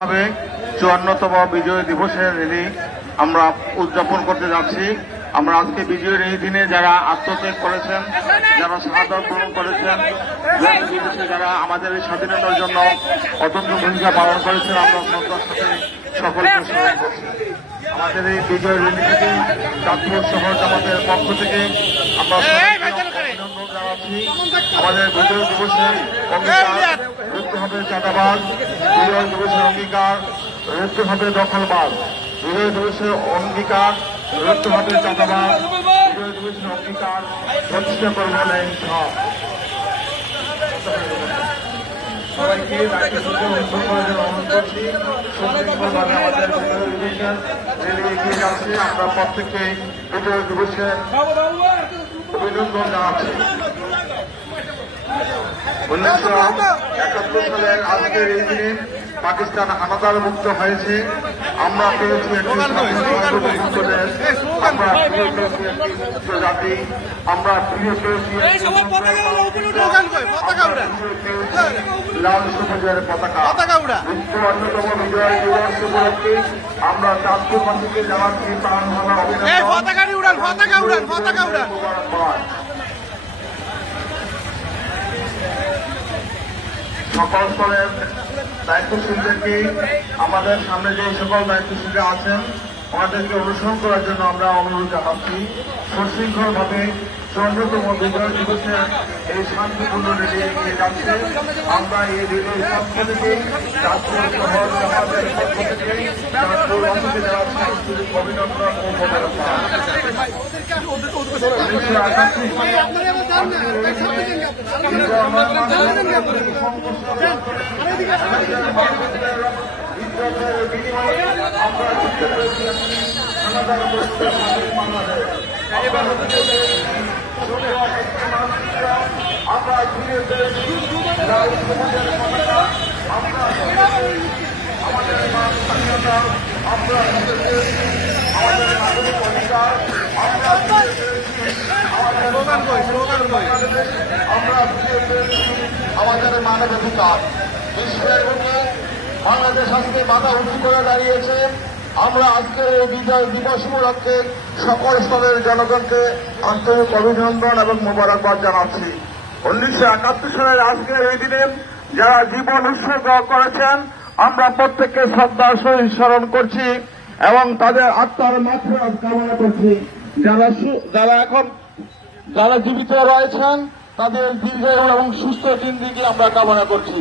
54তম বিজয় দিবসের র্যালি আমরা উদযাপন করতে যাচ্ছি। আমরা আজকে বিজয়ের এই দিনে যারা আত্মত্যাগ করেছেন, যারা শাহাদাত বরণ করেছেন, যারা আমাদের এই স্বাধীনতার জন্য অত্যন্ত ভূমিকা পালন করেছেন, আমরা শ্রদ্ধার সাথে সকলকে স্মরণ করছি। আমাদের এই বিজয় র্যালি থেকে চাঁদপুর শহর জামাতের পক্ষ থেকে আমরা অভিনন্দন জানাচ্ছি। আমাদের বিজয় দিবসের অঙ্গীকার রুখতে হবে চাঁদাবাজ, বিজয় দিবসের অঙ্গীকার রুখতে হবে দখলবাজ, বিজয় দিবসের অঙ্গীকার রুখতে হবে চাঁদাবাজ, বিজয় দিবসের অঙ্গীকার প্রতিষ্ঠা করবো ইনশাআল্লাহ। সবাইকে অনুরোধ করছি, সুশৃঙ্খলভাবে আমাদের রেলি এগিয়ে যাচ্ছে। আমরা প্রত্যেককে বিজয় দিবসের অভিনন্দন জানাচ্ছি। 1971 সালের আজকের এই দিনে পাকিস্তান হানাদার মুক্ত হয়েছে। আমরা পেয়েছি একটি সার্বভৌমত্ব দেশ, আমরা ফিরে পেয়েছি একটি মুক্ত জাতি, আমরা ফিরে পেয়েছি লাল সবুজের পতাকা। 54তম বিজয় দিবস উপলক্ষে আমরা চাঁদপুরবাসীকে জানাচ্ছি প্রাণ ঢালা অভিনন্দন। সকল স্তরের দায়িত্বশীলদেরকে, আমাদের সামনে যে সকল দায়িত্বশীলরা আছেন ওনাদেরকে অনুসরণ করার জন্য আমরা অনুরোধ জানাচ্ছি। সুশৃঙ্খলভাবে 54তম বিজয় দিবসে এই শান্তিপূর্ণ র্যালি এগিয়ে যাচ্ছে। আমরা এই র্যালির পক্ষ থেকে চাঁদপুর শহর জামাতের পক্ষ থেকে চাঁদপুরবাসীকে জানাচ্ছি আন্তরিক অভিনন্দন ও মোবারকবাদ। আমাদের মানবাধিকার বিশ্বের বুকে বাংলাদেশ আজকে মাথা উঁচু করে দাঁড়িয়েছে। আমরা আজকের এই বিজয় দিবস উপলক্ষে সকল স্তরের জনগণকে আন্তরিক অভিনন্দন এবং মোবারকবাদ জানাচ্ছি। 1971 সালের আজকের এই দিনে যারা জীবন উৎসর্গ করেছেন আমরা প্রত্যেককে শ্রদ্ধার সহিত স্মরণ করছি এবং তাদের আত্মার মাগফিরাত কামনা করছি। যারা জীবিত রয়েছেন তাদের দীর্ঘায়ু এবং সুস্থ জিন্দেগি আমরা কামনা করছি।